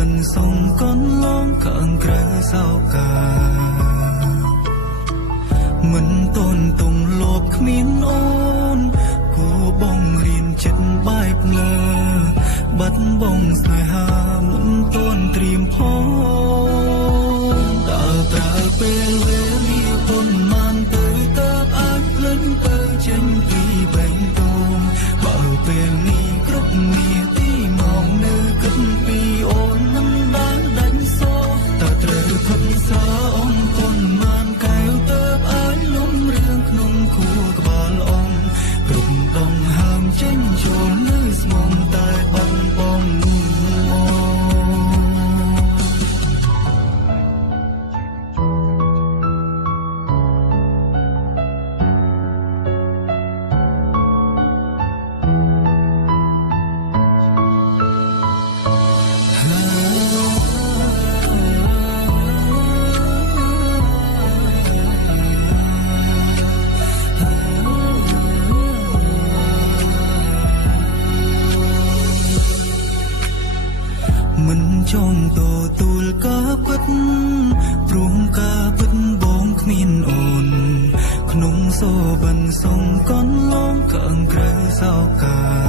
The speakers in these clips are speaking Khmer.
bên sông con lông khẳng krơ sao cả mình tôn tung lộc miên ôn cô bông liền chân bài ngờ bắt bông sài hà mình tôn tìm phố ta ta về đi con man tới ta ăn lên tới chân vì bệnh tôm bảo về ni group ni tí mong nơi cất pi ôn năm đã đánh số ta trời thật xa ông con man cài tơ ái lúng riêng nông khu bà long group đồng hàm trên chốn nơi mong tai băng bong mình trong tổ tùl cá bứt rung cá bứt bóng miên ồn nung xô bên sông con lông khẳng krơ sao cả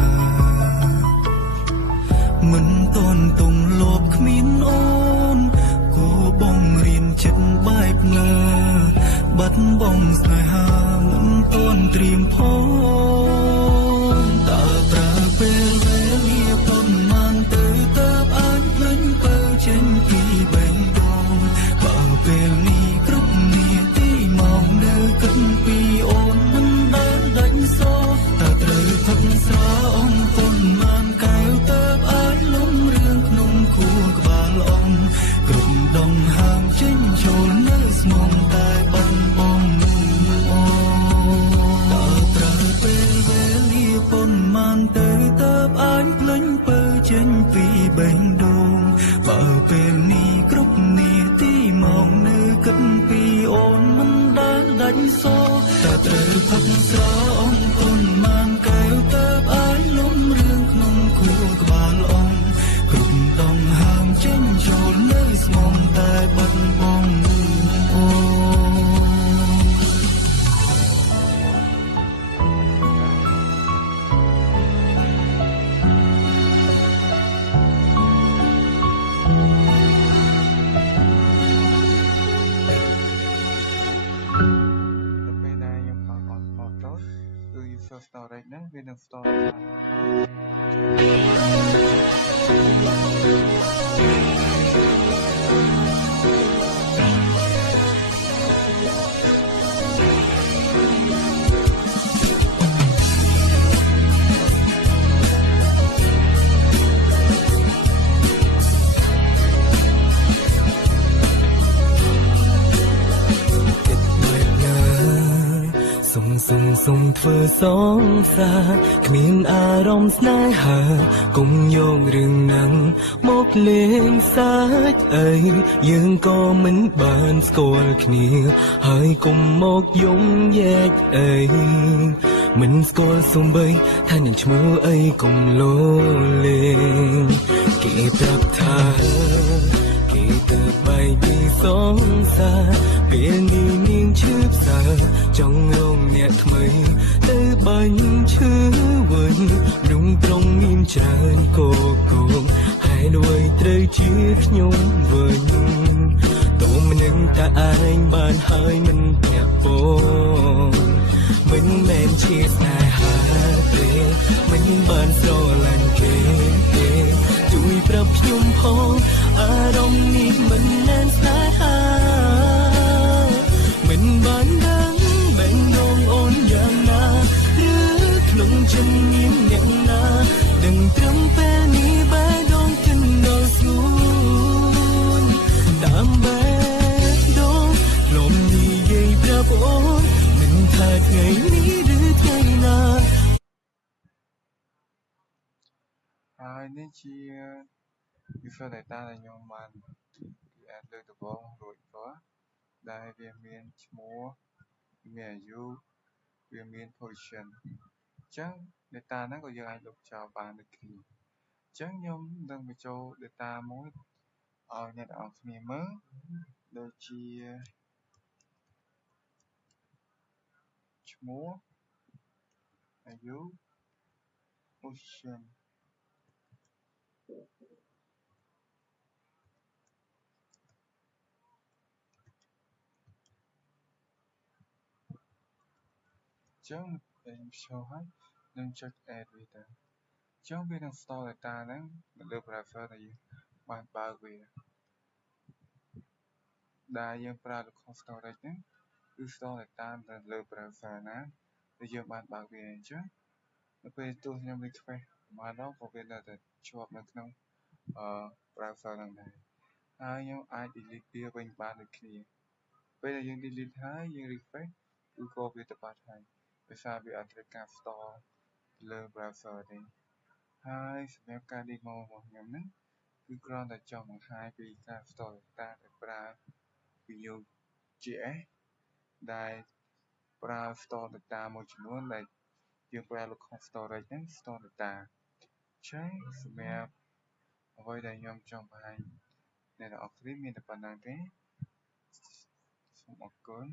mình tôn tung lộc miên ồn cô bông riêng chất bài ngờ bắt bông sài hà mình tôn tìm phố ta ta về đi con mang tới tớp ánh lên bờ trên kỳ bệnh đồn bảo về ni group ni tí mong nơi cất pi ôn mình đã đánh số ta trời thật xa ông con man cài tớp ánh lúng riêng nông khu bà long group đồng hàng trên chốn nơi mong tai băng bong con man tới tớp ánh lên bờ trên vì bệnh đồn bảo về ni group ni tí mong nơi cất pi ôn mình đã đánh số ta trời thật xa ông con man cài tớp ánh lúng riêng nông khu bà long group đồng hàng trên chốn nơi mong tai băng bong Storage ហ្នឹងវានឹង store សុំធ្វើសងសាគ្មានអារម្មណ៍ស្នេហាគុំយករឿងហ្នឹងមកលេងសាច់អីយើងក៏មិនបានស្គាល់គ្នាហើយគុំមកយំយែកអីមិនស្គាល់សំបីថានឹងឈ្មោះអីគុំលោលេងគេប្រាប់ថាគេទៅបែកពីសងសាពេលនេះនាងឈឺផ្សាចង់រងអ្នកថ្មីទៅបាញ់ឈឺវិញរំត្រង់មានច្រើនកោកងហើយដូចត្រូវជាខ្ញុំវិញទុំនឹងតែឯងបានហើយមិនភ្ញាក់ពងមិនមែនជាស្នេហាទេមិនបានស្រឡាញ់គេទេជួយប្រាប់ខ្ញុំផងអារម្មណ៍នេះមិនមែនស្នេហាមិនបានដឹងបែងនងអូនយ៉ាងណាឬក្នុងចិត្តមានអ្នកណាដឹងត្រឹមពេលនេះបែងដងចិនដល់ស្រួលតាមបែងដងលំនិយាយប្រាប់អូនមិនថាថ្ងៃនេះឬថ្ងៃណាហើយនេះជា user data ដែលខ្ញុំបាន add លើដំបូងរួចរាល់ដែលវាមានឈ្មោះមានអាយុវាមាន position អញ្ចឹង data ហ្នឹងក៏យើងអាចលុបចោលបានដូចគ្នាអញ្ចឹងខ្ញុំនឹងបញ្ចូល data មួយ ឲ្យអ្នកទាំងអស់គ្នាមើលដូចជាឈ្មោះអាយុ position ចឹងខ្ញុំចូលហើយនឹងចុច add វាទៅចឹងវានឹង store data ហ្នឹងនៅលើ browser ដែលយើងបានបើកវាដែលយើងប្រើ local storage ហ្នឹងគឺ store data នៅលើ browser ណាដែលយើងបានបើកវាអញ្ចឹងនៅពេលទោះខ្ញុំ refresh ម្ដងក៏វានៅតែជាប់នៅក្នុងbrowser ហ្នឹងដែរហើយខ្ញុំអាច delete វាវិញបានដូចគ្នាពេលដែលយើង delete ហើយយើង refresh គឺក៏វាទៅបាត់ហើយដោយសារវាអត់ត្រូវការ store លើ browser ទេហើយសម្រាប់ការ demo របស់ខ្ញុំហ្នឹងគឺគ្រាន់តែចង់បង្ហាញពីការ store data ដែលប្រើ Vue.js ដែលប្រើ store data មួយចំនួនដែលយើងប្រើ local storage ហ្នឹង store data ចឹងសម្រាប់អ្វីដែលខ្ញុំចង់បង្ហាញអ្នកនរគ្នាមានតែប៉ុណ្្នឹងទេសូមអរគុណ